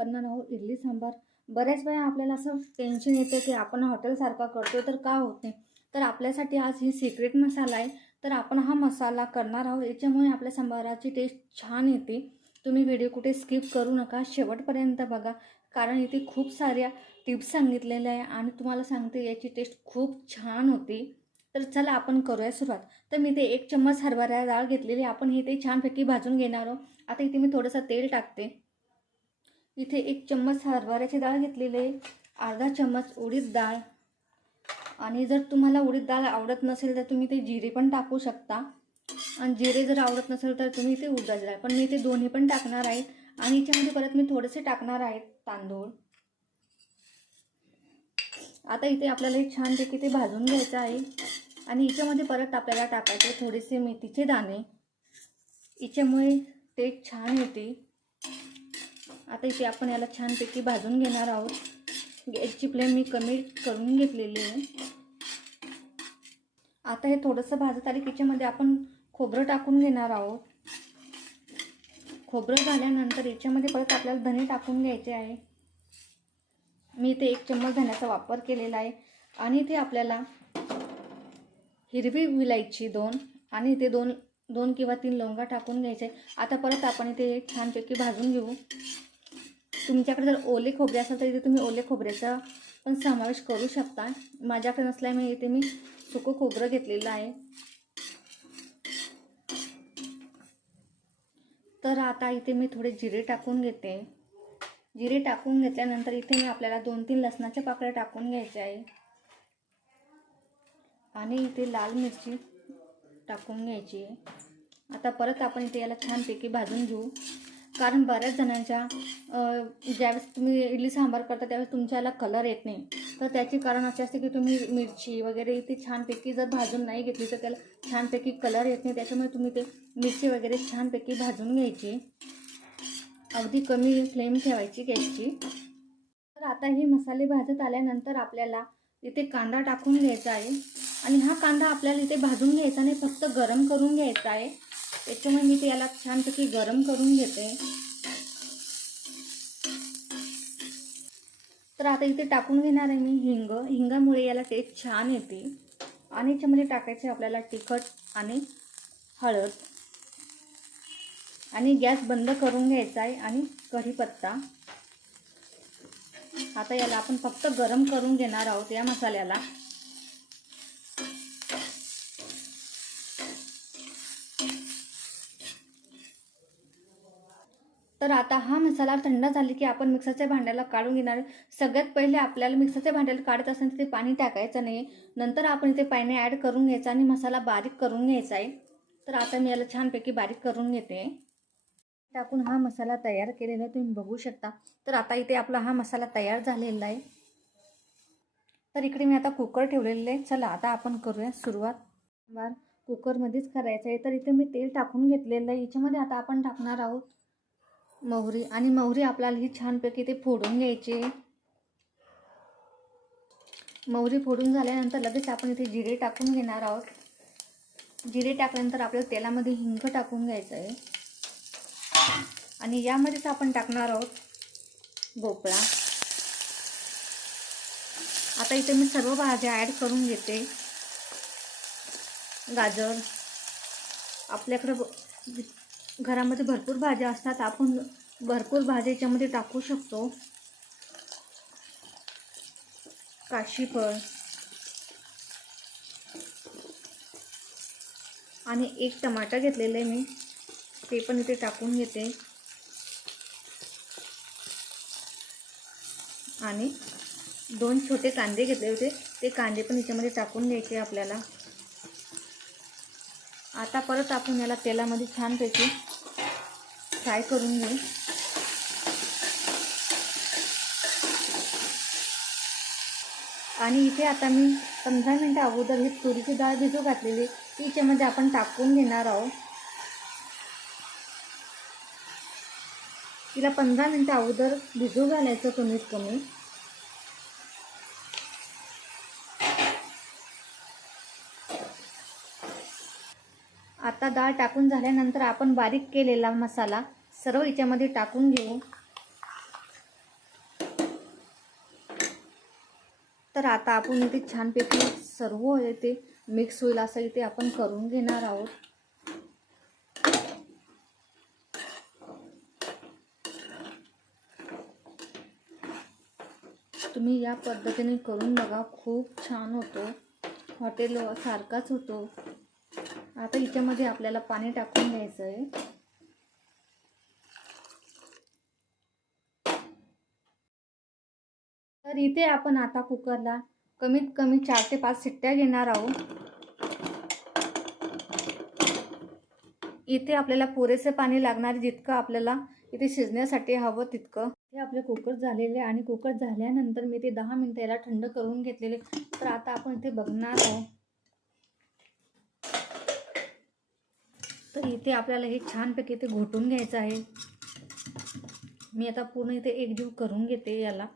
करणार आहोत इडली सांबार. बऱ्याच वेळा आपल्याला असं टेन्शन येतं की आपण हॉटेलसारखा करतो तर का होत नाही? तर आपल्यासाठी आज ही सिक्रेट मसाला आहे. तर आपण हा मसाला करणार आहोत. याच्यामुळे आपल्या सांबाराची टेस्ट छान येते. तुम्ही व्हिडिओ कुठे स्किप करू नका. शेवटपर्यंत बघा. कारण इथे खूप साऱ्या टिप्स सांगितलेल्या आहे आणि तुम्हाला सांगते याची टेस्ट खूप छान होती. तर चला आपण करूया सुरुवात. तर मी ते एक चम्मच हरभरा डाळ घेतलेली आपण हे ते छानपैकी भाजून घेणार आहोत. आता इथे मी थोडंसं तेल टाकते. इथे एक चम्मच हरभऱ्याची डाळ घेतलेली आहे. अर्धा चम्मच उडीद डाळ. आणि जर तुम्हाला उडीद डाळ आवडत नसेल तर तुम्ही ते जिरे पण टाकू शकता. आणि जिरे जर आवडत नसेल तर तुम्ही ते उडदाची डाळ. पण मी ते दोन्ही पण टाकणार आहे. आणि याच्यामध्ये परत मी थोडेसे टाकणार आहेत तांदूळ. आता इथे आपल्याला हे छानपैकी ते भाजून घ्यायचं आहे. आणि याच्यामध्ये परत आपल्याला टाकायचे थोडेसे मेथीचे दाणे. याच्यामुळे ते छान येते. आता इथे आपण याला छानपैकी भाजून घेणार आहोत. गॅसची फ्लेम मी कमी करून घेतलेली आहे. आता हे थोडंसं भाजत आले याच्यामध्ये आपण खोबरं टाकून घेणार आहोत. खोबरं झाल्यानंतर याच्यामध्ये परत आपल्याला धने टाकून घ्यायचे आहे. मी इथे एक चम्मच धण्याचा वापर केलेला आहे. आणि इथे आपल्याला हिरवी विलायची दोन आणि इथे दोन दोन किंवा तीन लवंगा टाकून घ्यायचे. आता परत आपण इथे छानपैकी भाजून घेऊ. तुमच्याकडे जर ओले खोबरे असेल तर इथे तुम्ही ओले खोबऱ्याचा पण समावेश करू शकता. माझ्याकडे नसल्यामुळे इथे मी सुकं खोबरं घेतलेलं आहे. तर आता इथे मी थोडे जिरे टाकून घेते. जिरे टाकून घेतल्यानंतर इथे मी आपल्याला दोन तीन लसणाच्या पाकळ्या टाकून घ्यायच्या आहे. आणि इथे लाल मिरची टाकून घ्यायची आहे. आता परत आपण इथे याला छानपैकी भाजून घेऊ. कारण बऱ्याच जणांच्या ज्यावेळेस तुम्ही इडली सांबार करता त्यावेळेस तुमच्याला कलर येत नाही. तर त्याचे कारण असे असते की तुम्ही मिरची वगैरे इथे छानपैकी जर भाजून नाही घेतली तर त्याला छानपैकी कलर येत नाही. त्याच्यामुळे तुम्ही ते मिरची वगैरे छानपैकी भाजून घ्यायची. अगदी कमी फ्लेम ठेवायची गॅसची. तर आता हे मसाले भाजत आल्यानंतर आपल्याला इथे कांदा टाकून घ्यायचा आहे. आणि हा कांदा आपल्याला इथे भाजून घ्यायचा नाही फक्त गरम करून घ्यायचा आहे. त्याच्यामुळे मी ते याला छानपैकी गरम करून घेते. तर आता इथे टाकून घेणार आहे मी हिंग. हिंगामुळे याला टेस्ट छान येते. आणि याच्यामध्ये टाकायचे आपल्याला तिखट आणि हळद. आणि गॅस बंद करून घ्यायचा आहे आणि कढीपत्ता. आता याला आपण फक्त गरम करून घेणार आहोत या मसाल्याला. तर आता हा मसाला थंड झाली की आपण मिक्सरच्या भांड्याला काढून घेणार. आहे. सगळ्यात पहिले आपल्याला मिक्सरच्या भांड्याला काढत असताना तिथे पाणी टाकायचं नाही. नंतर आपण इथे पाणी ॲड करून घ्यायचं आणि मसाला बारीक करून घ्यायचा आहे. तर आता मी याला छानपैकी बारीक करून घेते. टाकून हा मसाला तयार केलेला आहे. तुम्ही बघू शकता. तर आता इथे आपला हा मसाला तयार झालेला आहे. तर इकडे मी आता कुकर ठेवलेलं आहे. चला आता आपण करूया सुरुवात. बार कुकरमध्येच करायचं आहे. तर इथे मी तेल टाकून घेतलेलं आहे. याच्यामध्ये आता आपण टाकणार आहोत मोहरी आणि मोहरी आपल्याला ही छानपैकी ते फोडून घ्यायची. मोहरी फोडून झाल्यानंतर लगेच आपण इथे जिरे टाकून घेणार आहोत. जिरे टाकल्यानंतर आपल्याला तेलामध्ये हिंग टाकून घ्यायचं आहे. आणि यामध्येच आपण टाकणार आहोत भोपळा. आता इथे मी सर्व भाज्या ॲड करून घेते. गाजर. आपल्याकडं ब- घरामध्ये भरपूर भाज्या असतात आपण भरपूर भाज्या याच्यामध्ये टाकू शकतो. काशीफळ आणि एक टमाटर घेतलेला आहे मी ते पण इथे टाकून घेते. आणि दोन छोटे कांदे घेतले होते ते कांदे पण याच्यामध्ये टाकून घ्यायचे आपल्याला. आता परत आपण याला तेलामध्ये छानपैकी फ्राय करून घेऊ. आणि इथे आता मी पंधरा मिनटं अगोदर ही तुरीची डाळ भिजू घातलेली ती याच्यामध्ये आपण टाकून घेणार आहोत. तिला पंधरा मिनटं अगोदर भिजू घालायचं कमीत कमी. आता डाळ टाकून झाल्यानंतर आपण बारीक केलेला मसाला सर्व याच्यामध्ये टाकून घेऊ. तर आता आपण इथे छानपैकी सर्व येते मिक्स होईल असं इथे आपण करून घेणार आहोत. तुम्ही या पद्धतीने करून बघा खूप छान होतो. हॉटेल सारखाच होतो. आता हिच्यामध्ये आपल्याला पाणी टाकून घ्यायचं आहे तर इथे आपण आता कुकरला कमीत कमी चार ते पाच शिट्ट्या घेणार आहोत. इथे आपल्याला पुरेसे पाणी लागणार जितकं आपल्याला इथे शिजण्यासाठी हवं तितकं. हे आपले कुकर झालेले आहे आणि कुकर झाल्यानंतर मी ते दहा मिनटं याला थंड करून घेतलेले. तर आता आपण इथे बघणार आहोत. तर इथे आपल्याला हे छानपैकी इथे घोटून घ्यायचं आहे. मी आता पूर्ण इथे एकजीव करून घेते याला.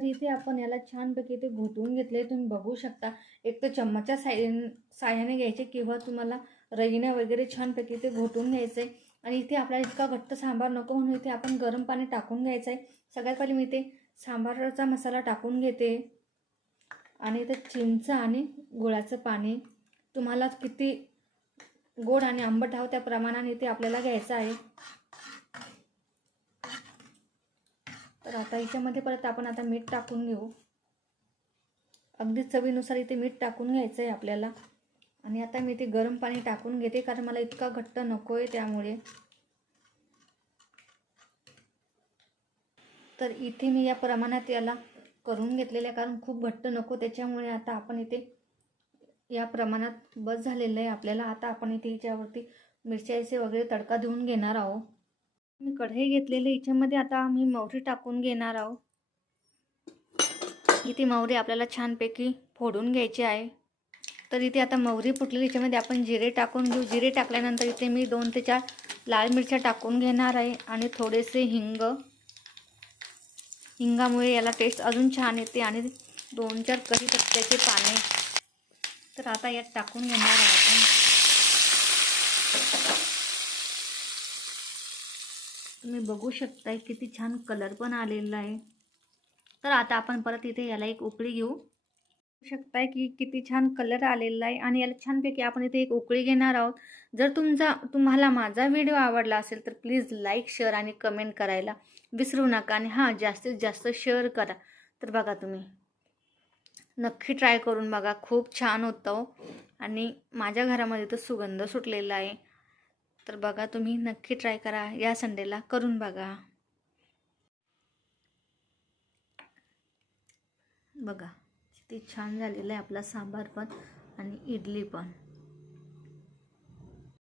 तर इथे आपण याला छानपैकी इथे घोटून घेतले तुम्ही बघू शकता. एक तर चम्मचच्या साय साह्याने घ्यायचे किंवा तुम्हाला रईनं वगैरे छानपैकी इथे घोटून घ्यायचे आणि इथे आपल्याला इतका घट्ट सांबार नको म्हणून इथे आपण गरम पाणी टाकून घ्यायचं आहे सगळ्यात पहिले मी इथे सांबाराचा मसाला टाकून घेते. आणि इथे चिंच आणि गुळाचं पाणी. तुम्हाला किती गोड आणि आंबट हवं त्या प्रमाणाने इथे आपल्याला घ्यायचं आहे. तर आता याच्यामध्ये परत आपण आता मीठ टाकून घेऊ. अगदी चवीनुसार इथे मीठ टाकून घ्यायचं आहे आपल्याला. आणि आता मी इथे गरम पाणी टाकून घेते कारण मला इतका घट्ट नको आहे त्यामुळे. तर इथे मी या प्रमाणात याला करून घेतलेलं आहे कारण खूप घट्ट नको त्याच्यामुळे आता आपण इथे या प्रमाणात बस झालेलं आहे आपल्याला. आता आपण इथे याच्यावरती मिरच्याचे वगैरे तडका देऊन घेणार आहोत. मी कढई घेतलेली याच्यामध्ये आता आम्ही मोहरी टाकून घेणार आहोत. इथे मोहरी आपल्याला छानपैकी फोडून घ्यायची आहे. तर इथे आता मोहरी फुटलेली याच्यामध्ये आपण जिरे टाकून घेऊ. जिरे टाकल्यानंतर इथे मी दोन ते चार लाल मिरच्या टाकून घेणार आहे आणि थोडेसे हिंग. हिंगामुळे याला टेस्ट अजून छान येते आणि दोन चार कधी पत्त्याचे पाने. तर आता यात टाकून घेणार आहे आपण. तुम्ही बघू शकताय किती छान कलर पण आलेला आहे. तर आता आपण परत इथे याला एक उकळी घेऊ. शकताय की किती छान कलर आलेला आहे आणि याला छानपैकी आपण इथे एक उकळी घेणार आहोत. जर तुमचा तुम्हाला माझा व्हिडिओ आवडला असेल तर प्लीज लाईक शेअर आणि कमेंट करायला विसरू नका आणि हां जास्तीत जास्त शेअर करा. तर बघा तुम्ही. नक्की ट्राय करून बघा. खूप छान होतं हो. आणि माझ्या घरामध्ये तर सुगंध सुटलेला आहे. तर बघा तुम्ही नक्की ट्राय करा. या संडेला करून बघा. बघा किती छान झालेला आहे आपला सांबार पण आणि इडली पण.